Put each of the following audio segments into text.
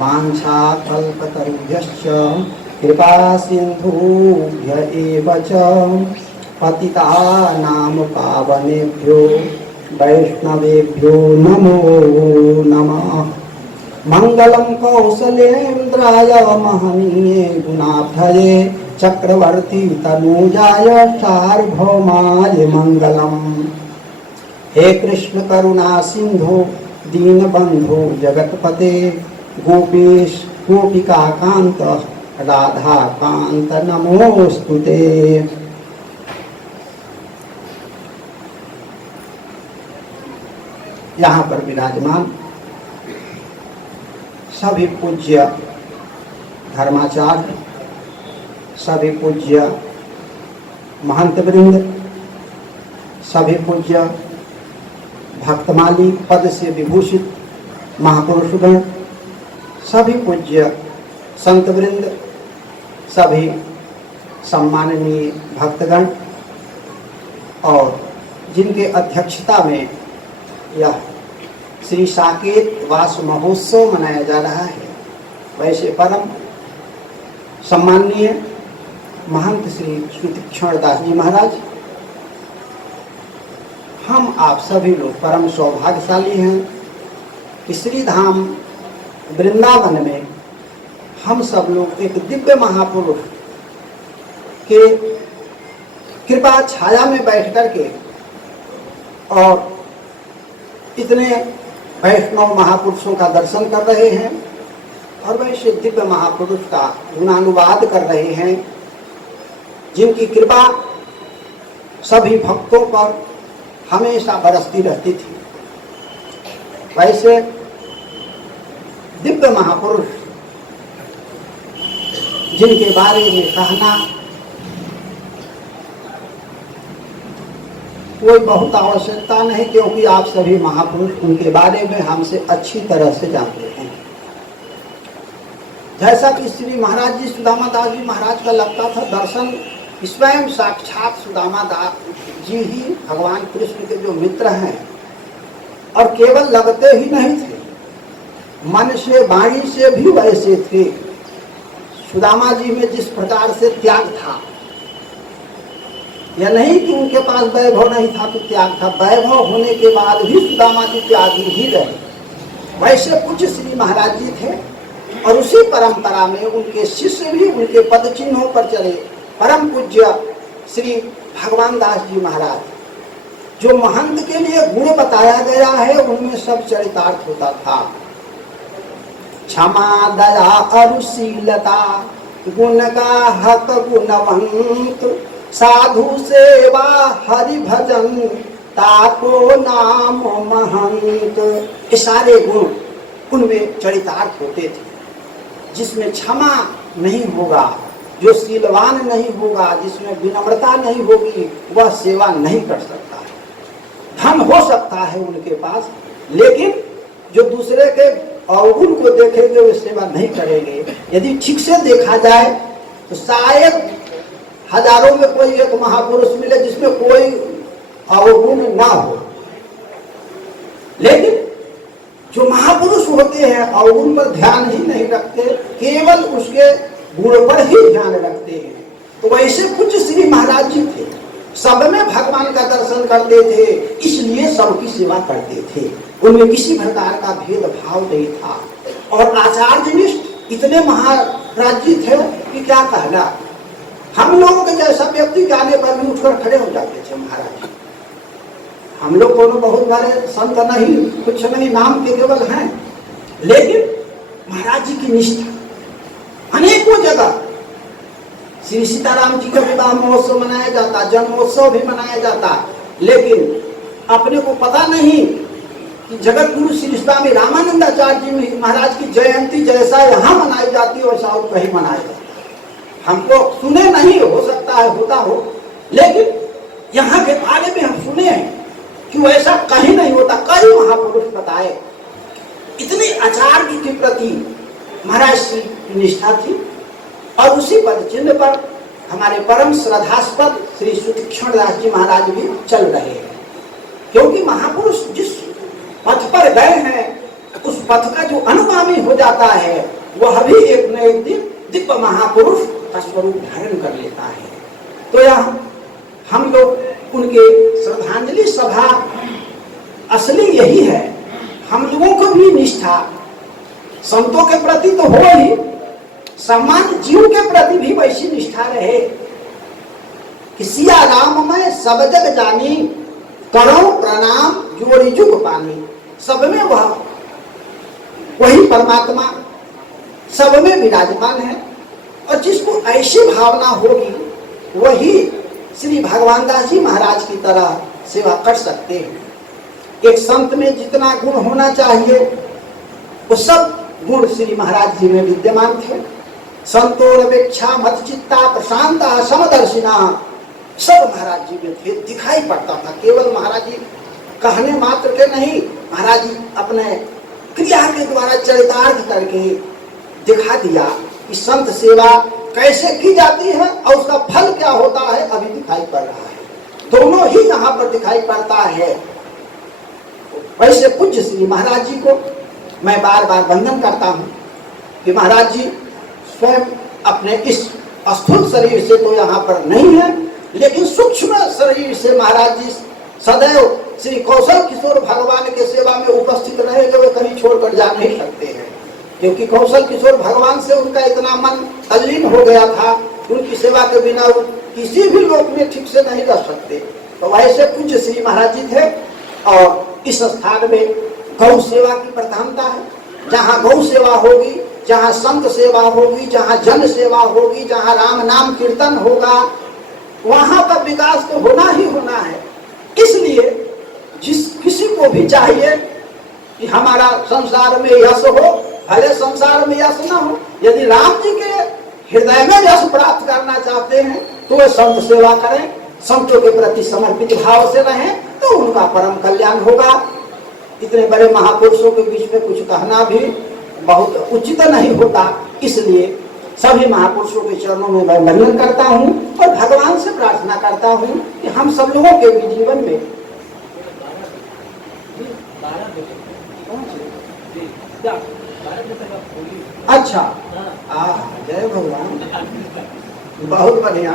वाञ्छाकल्पतरुभ्यश्च कृपा सिन्धुभ्य एव च पतितानां पावनेभ्यो वैष्णवेभ्यो नमो नमः। मंगलम कौसलेन्द्राय महनीये गुणाब्धये चक्रवर्ती तनूजाय सार्वभौमाय मंगलम। हे कृष्ण करुणा सिंधु दीनबंधु जगतपते गोपीश गोपिका कांत राधा कांत नमोस्तुते। यहाँ पर विराजमान सभी पूज्य धर्माचार्य, सभी पूज्य महंत वृंद, सभी पूज्य भक्तमाली पद से विभूषित महापुरुषगण, सभी पूज्य संत वृंद, सभी सम्माननीय भक्तगण और जिनके अध्यक्षता में यह श्री साकेत वास महोत्सव मनाया जा रहा है, वैसे परम सम्माननीय महंत श्री तीक्ष्ण दास जी महाराज, हम आप सभी लोग परम सौभाग्यशाली हैं कि श्री धाम वृंदावन में हम सब लोग एक दिव्य महापुरुष के कृपा छाया में बैठ करके और इतने वैष्णव महापुरुषों का दर्शन कर रहे हैं और वैसे दिव्य महापुरुष का गुणानुवाद कर रहे हैं, जिनकी कृपा सभी भक्तों पर हमेशा बरसती रहती थी। वैसे दिव्य महापुरुष जिनके बारे में कहना कोई बहुत आवश्यकता नहीं, क्योंकि आप सभी महापुरुष उनके बारे में हमसे अच्छी तरह से जानते हैं। जैसा कि श्री महाराज जी सुदामा दास जी महाराज का लगता था दर्शन, स्वयं साक्षात सुदामा दास जी ही भगवान कृष्ण के जो मित्र हैं, और केवल लगते ही नहीं थे, मन से वाणी से भी वैसे थे। सुदामा जी में जिस प्रकार से त्याग था, यह नहीं कि उनके पास वैभव नहीं था तो त्याग था, वैभव होने के बाद भी सुदामा जी त्यागी ही रहे। वैसे कुछ श्री महाराज जी थे और उसी परंपरा में उनके शिष्य भी उनके पद चिन्हों पर चले। परम पूज्य श्री भगवान दास जी महाराज, जो महंत के लिए गुण बताया गया है, उनमें सब चरितार्थ होता था। क्षमा दया अरुशीलता गुण का हक गुणवंत, साधु सेवा हरि भजन ताको नाम महंत। ये सारे गुण उनमें चरितार्थ होते थे। जिसमें क्षमा नहीं होगा, जो शीलवान नहीं होगा, जिसमें विनम्रता नहीं होगी, वह सेवा नहीं कर सकता है। धन हो सकता है उनके पास, लेकिन जो दूसरे के अवगुण को देखेंगे वे सेवा नहीं करेंगे। यदि ठीक से देखा जाए तो शायद हजारों में कोई एक महापुरुष मिले जिसमें कोई अवगुण ना हो, लेकिन जो महापुरुष होते हैं अवगुण पर ध्यान ही नहीं रखते, केवल उसके गुण पर ही ध्यान रखते हैं। तो वैसे कुछ श्री महाराज जी थे, सब में भगवान का दर्शन करते थे, इसलिए सबकी सेवा करते थे। उनमें किसी प्रकार का भेदभाव नहीं था और आचार्यनिष्ठ इतने महाराज जी थे कि क्या कहना। हम लोगों के जैसा व्यक्ति जाने पर भी उठकर खड़े हो जाते थे महाराज। हम लोग कोनो बहुत बड़े संत नहीं, कुछ नहीं, नाम के केवल हैं, लेकिन महाराज जी की निष्ठा अनेकों जगह। श्री सीताराम जी का विवाह महोत्सव मनाया जाता, जन्मोत्सव भी मनाया जाता, लेकिन अपने को पता नहीं कि जगत गुरु श्री स्वामी रामानंदाचार्य जी महाराज की जयंती जैसा यहाँ मनाई जाती है वैसा और कहीं मनाया जाता है। हमको सुने नहीं, हो सकता है होता हो, लेकिन यहाँ के बारे में हम सुने हैं कि वैसा कहीं नहीं होता। कई महापुरुष बताए। इतनी आचार्य के प्रति महाराज की निष्ठा थी और उसी पद चिन्ह पर हमारे परम श्रद्धास्पद श्री तीक्ष्ण दास जी महाराज भी चल रहे हैं, क्योंकि महापुरुष जिस पथ पर गए हैं उस पथ का जो अनुगामी हो जाता है वह भी एक न एक दिन दिव्य महापुरुष का स्वरूप धारण कर लेता है। तो यह हम लोग उनके श्रद्धांजलि सभा असली यही है। हम लोगों को भी निष्ठा संतों के प्रति तो हो ही, सामान्य जीव के प्रति भी वैसी निष्ठा रहे कि सिया राम मैं सब जग जानी, करो प्रणाम जोड़ी जुग पानी। सब में वही परमात्मा सब में विराजमान है, और जिसको ऐसी भावना होगी वही श्री भगवान दास जी महाराज की तरह सेवा कर सकते हैं। एक संत में जितना गुण होना चाहिए वो सब गुण श्री महाराज जी में विद्यमान थे। संतोरपेक्षा मत चित्ता प्रशांता समदर्शिना सब महाराज जी में थे, दिखाई पड़ता था। केवल महाराज जी कहने मात्र के नहीं, महाराज जी अपने क्रिया के द्वारा चरितार्थ करके दिखा दिया कि संत सेवा कैसे की जाती है और उसका फल क्या होता है, अभी दिखाई पड़ रहा है। दोनों ही यहाँ पर दिखाई पड़ता है। वैसे पूज्य श्री महाराज जी को मैं बार बार वंदन करता हूँ कि महाराज जी स्वयं अपने इस स्थूल शरीर से तो यहाँ पर नहीं है, लेकिन सूक्ष्म शरीर से महाराज जी सदैव श्री कौशल किशोर भगवान के सेवा में उपस्थित रहेंगे, वे कहीं छोड़कर जा नहीं सकते हैं। क्योंकि कौशल किशोर भगवान से उनका इतना मन तल्लीन हो गया था, उनकी सेवा के बिना वो किसी भी लोक में ठीक से नहीं रह सकते। तो वैसे पूज्य श्री महाराज जी थे, और इस स्थान में गौ सेवा की प्रधानता है। जहाँ गौ सेवा होगी, जहाँ संत सेवा होगी, जहाँ जन सेवा होगी, जहाँ राम नाम कीर्तन होगा, वहाँ का विकास तो होना ही होना है। इसलिए जिस किसी को भी चाहिए कि हमारा संसार में यश हो, भले संसार में यश न हो, यदि राम जी के हृदय में यश प्राप्त करना चाहते हैं तो वे संत सेवा करें, संतों के प्रति समर्पित भाव से रहें, तो उनका परम कल्याण होगा। इतने बड़े महापुरुषों के बीच में कुछ कहना भी बहुत उचित नहीं होता। इसलिए सभी महापुरुषों के चरणों में मैं वंदन करता हूँ और भगवान से प्रार्थना करता हूँ कि हम सब लोगों के भी जीवन में अच्छा जय भगवान, बहुत बढ़िया,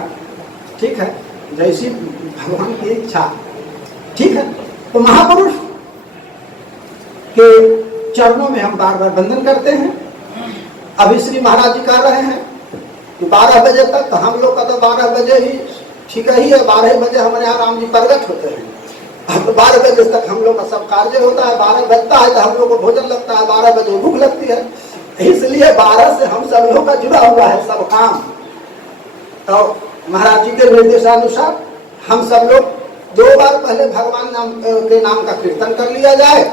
ठीक है, जैसी भगवान की इच्छा। ठीक है, तो महापुरुष के चरणों में हम बार बार वंदन करते हैं। अभी श्री महाराज जी कह रहे हैं कि 12 बजे तक, तो हम लोग का तो 12 बजे ही ठीक ही है, 12 बजे हमारे यहाँ राम जी प्रगट होते हैं। अब 12 बजे तक हम लोग का सब कार्य होता है, 12 बजता है तो हम लोग को भोजन लगता है, 12 बजे भूख लगती है, इसलिए 12 से हम सब लोग का जुड़ा हुआ है सब काम। तो महाराज जी के निर्देशानुसार हम सब लोग 2 बार पहले भगवान नाम के नाम का कीर्तन कर लिया जाए,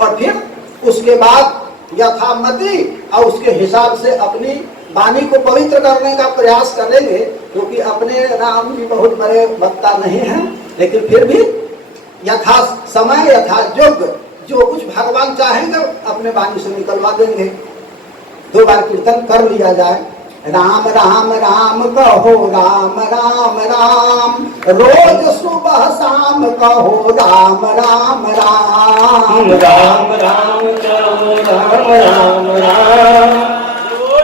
और फिर उसके बाद यथामति और उसके हिसाब से अपनी वाणी को पवित्र करने का प्रयास करेंगे, क्योंकि अपने राम जी बहुत बड़े वक्ता नहीं हैं, लेकिन फिर भी यथा समय यथा योग्य जो कुछ भगवान चाहेंगे अपने वाणी से निकलवा देंगे। 2 बार कीर्तन कर लिया जाए। राम राम राम कहो राम राम राम, रोज सुबह शाम कहो राम राम राम, राम राम कहो राम राम राम,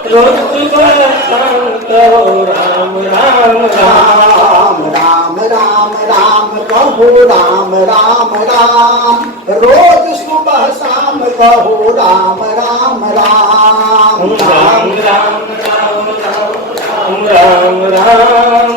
रोज सुबह शाम कहो राम राम राम, राम राम राम कहो राम राम राम, रोज सुबह शाम कहो राम राम राम, राम राम राम राम राम राम,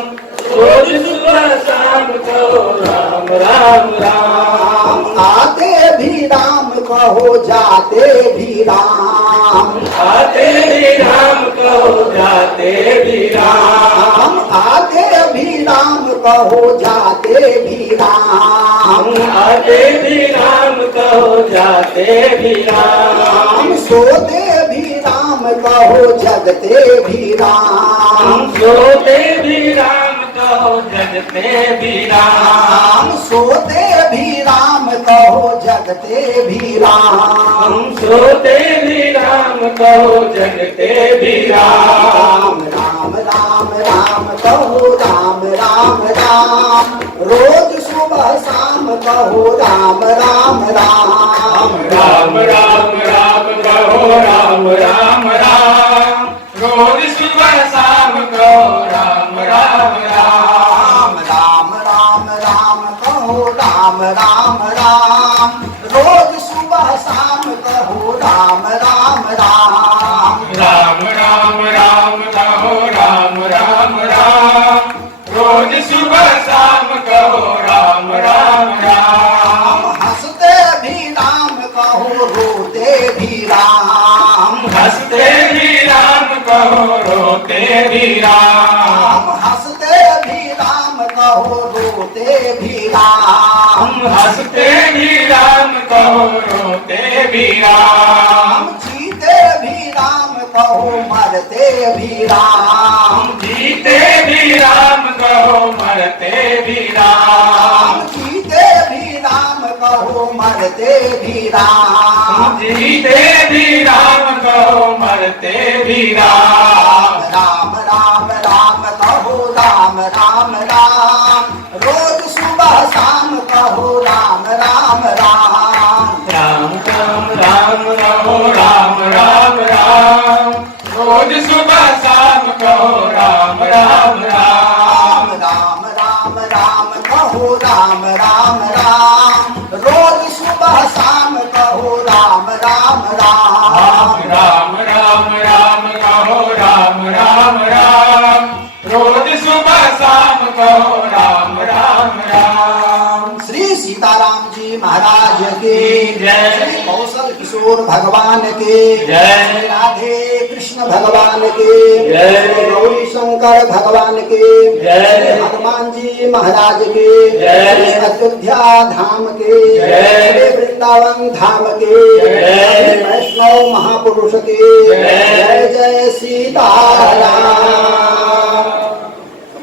रोज सुबह शाम कहो राम राम राम, आते भी राम कहो जाते भी राम, आते भी राम कहो जाते भी राम, आते भी राम कहो जाते भी राम, आते भी राम कहो जाते भी राम, सोते भी राम कहो जगते भी राम, सोते भी राम कहो जगते भी राम, सोते भी राम कहो जगते भी राम, सोते भी राम कहो जगते भी राम, राम राम राम कहो राम राम राम, रोज सुबह शाम कहो राम राम राम, राम राम राम कहो राम राम राम, हंसते भी राम कहो रोते भी राम हंसते भी राम कहो रोते भी राम हंसते भी राम कहो रोते भी राम जीते भी राम कहो मरते भी राम जीते भी राम कहो मरते भी राम जीते भी राम कहो मरते भी राम जीते भी राम कहो मरते भी राम राम राम राम कहो राम राम राम रोज सुबह शाम कहो राम राम राम राम राम राम रहो राम राम राम रोज सुबह शाम कहो राम राम राम राम राम राम कहो राम राम राम रोज सुबह शाम कहो राम राम राम राम राम राम कहो राम राम राम रोज सुबह शाम कहो राम राम राम श्री सीताराम जी महाराज के जय। श्री कौशल किशोर भगवान के जय। श्री राधे कृष्ण भगवान के जय। श्री गौरी शंकर भगवान के जय। श्री हनुमान जी महाराज के जय। श्री अयोध्या धाम के जय। श्री वृंदावन धाम के जय। श्री वैष्णव महापुरुष के जय। जय जय सीताराम।